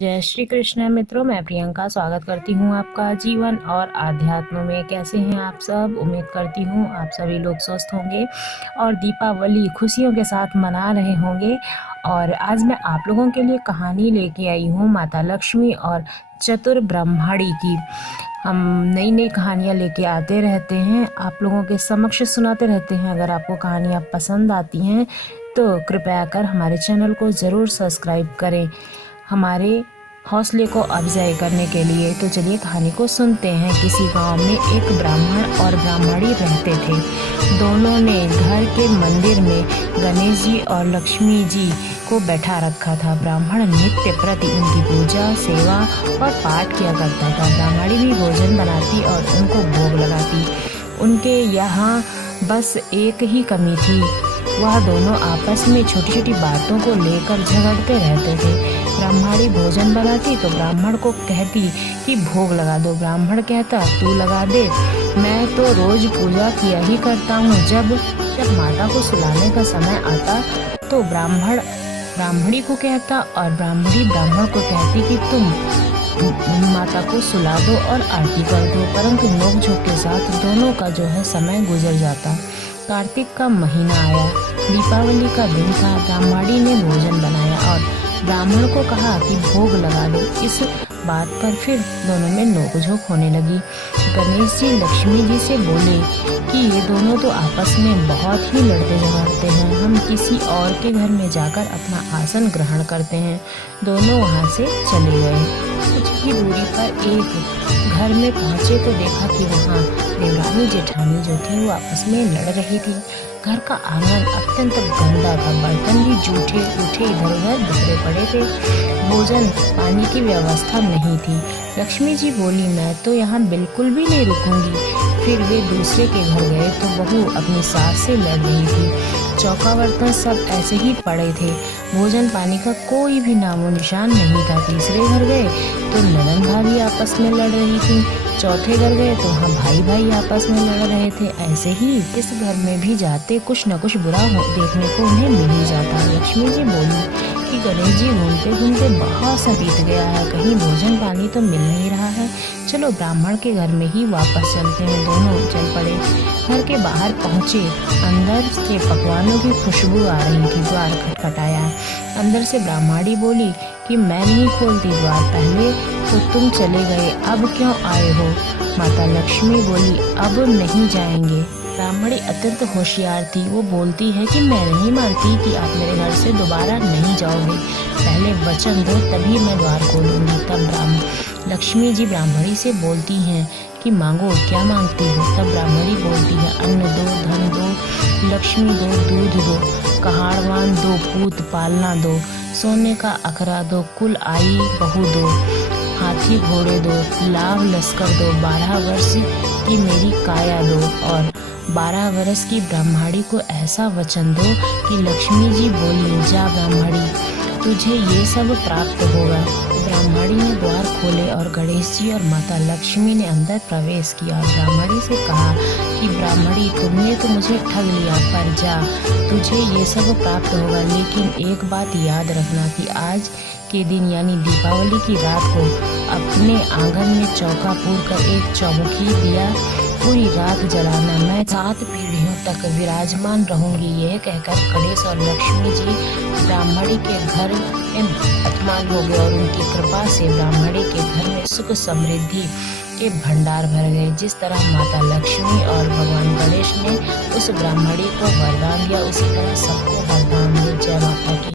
जय श्री कृष्ण मित्रों, मैं प्रियंका स्वागत करती हूँ आपका जीवन और आध्यात्म में। कैसे हैं आप सब? उम्मीद करती हूँ आप सभी लोग स्वस्थ होंगे और दीपावली खुशियों के साथ मना रहे होंगे। और आज मैं आप लोगों के लिए कहानी लेके आई हूँ माता लक्ष्मी और चतुर ब्रह्माणी की। हम नई नई कहानियाँ लेके आते रहते हैं, आप लोगों के समक्ष सुनाते रहते हैं। अगर आपको कहानियाँ पसंद आती हैं तो कृपया कर हमारे चैनल को ज़रूर सब्सक्राइब करें हमारे हौसले को अफजाई करने के लिए। तो चलिए कहानी को सुनते हैं। किसी गांव में एक ब्राह्मण और ब्राह्मणी रहते थे। दोनों ने घर के मंदिर में गणेश जी और लक्ष्मी जी को बैठा रखा था। ब्राह्मण नित्य प्रति उनकी पूजा, सेवा और पाठ किया करता था। ब्राह्मणी भी भोजन बनाती और उनको भोग लगाती। उनके यहाँ बस एक ही कमी थी, वह दोनों आपस में छोटी छोटी बातों को लेकर झगड़ते रहते थे। ब्राह्मणी भोजन बनाती तो ब्राह्मण को कहती कि भोग लगा दो। ब्राह्मण कहता तू लगा दे, मैं तो रोज पूजा किया ही करता हूँ। जब माता को सुलाने का समय आता तो ब्राह्मण ब्राह्मणी को कहता और ब्राह्मणी ब्राह्मण को कहती कि तुम माता को सुला दो और आरती कर दो। परंतु नोक-झोंक के साथ दोनों का जो है समय गुजर जाता। कार्तिक का महीना आया, दीपावली का दिन था। ब्राह्मणी ने भोजन बनाया और ब्राह्मण को कहा कि भोग लगा दो। इस बात पर फिर दोनों में नोक-झोंक होने लगी। गणेश जी लक्ष्मी जी से बोले कि ये दोनों तो आपस में बहुत ही लड़ते झगड़ते हैं, हम किसी और के घर में जाकर अपना आसन ग्रहण करते हैं। दोनों वहाँ से चले गए। कुछ ही दूरी पर एक घर में पहुँचे तो देखा कि वहाँ देवरानी जेठानी जो थी वो आपस में लड़ रही थी। घर का आंगन अत्यंत गंदा था, बर्तन भी जूठे उठे इधर उधर बिखरे पड़े थे। भोजन पानी की व्यवस्था नहीं थी। लक्ष्मी जी बोली मैं तो यहाँ बिल्कुल भी नहीं रुकूंगी। फिर वे दूसरे के घर गए तो बहू अपनी सास से लड़ रही थी। चौका बर्तन सब ऐसे ही पड़े थे, भोजन पानी का कोई भी नामो निशान नहीं था। तीसरे घर गए तो ननद भाभी आपस में लड़ रही थी। चौथे घर गए तो वहाँ भाई भाई आपस में लड़ रहे थे। ऐसे ही इस घर में भी जाते कुछ न कुछ बुरा देखने को उन्हें मिल ही जाता। लक्ष्मी जी बोली कि गणेश जी घूमते घूमते बहुत सा बीत गया है, कहीं भोजन पानी तो मिल नहीं रहा है। चलो ब्राह्मण के घर में ही वापस चलते हैं। दोनों चल पड़े। घर के बाहर पहुँचे, अंदर से पकवानों की खुशबू आ रही थी। द्वार खटखटाया। अंदर से ब्राह्मणी बोली कि मैं नहीं खोलती द्वार, पहले तो तुम चले गए, अब क्यों आए हो? माता लक्ष्मी बोली अब नहीं जाएंगे। ब्राह्मणी अत्यंत होशियार थी, वो बोलती है कि मैं नहीं मानती कि आप मेरे घर से दोबारा नहीं जाओगे, पहले वचन दो तभी मैं द्वार खोलूंगी। तब लक्ष्मी जी ब्राह्मणी से बोलती हैं कि मांगो, क्या मांगती हो? तब ब्राह्मणी बोलती है अन्न दो, धन दो, लक्ष्मी दो, दूध दो, कहाड़वान दो, पूत पालना दो, सोने का अखरा दो, कुल आई बहू दो, हाथी घोड़े दो, लाभ लश्कर दो, 12 वर्ष की मेरी काया दो और 12 वर्ष की ब्राह्मणी को ऐसा वचन दो कि लक्ष्मी जी बोली जा ब्राह्मणी, तुझे ये सब प्राप्त होगा। ब्राह्मणी ने द्वार खोले और गणेश जी और माता लक्ष्मी ने अंदर प्रवेश किया। ब्राह्मणी से कहा कि ब्राह्मणी तुमने तो मुझे ठग लिया, पर जा तुझे ये सब प्राप्त होगा। लेकिन एक बात याद रखना कि आज के दिन यानी दीपावली की रात को अपने आंगन में चौका पूर कर एक चौमुखी दिया पूरी रात जलाना। मैं 7 पीढ़ियों तक विराजमान रहूंगी। यह कहकर गणेश और लक्ष्मी जी ब्राह्मणी के घर में विराजमान हो गए और उनकी कृपा से ब्राह्मणी के घर में सुख समृद्धि के भंडार भर गए। जिस तरह माता लक्ष्मी और भगवान गणेश ने उस ब्राह्मणी को वरदान दिया, उसी तरह सबको वरदान दे। जय माता की।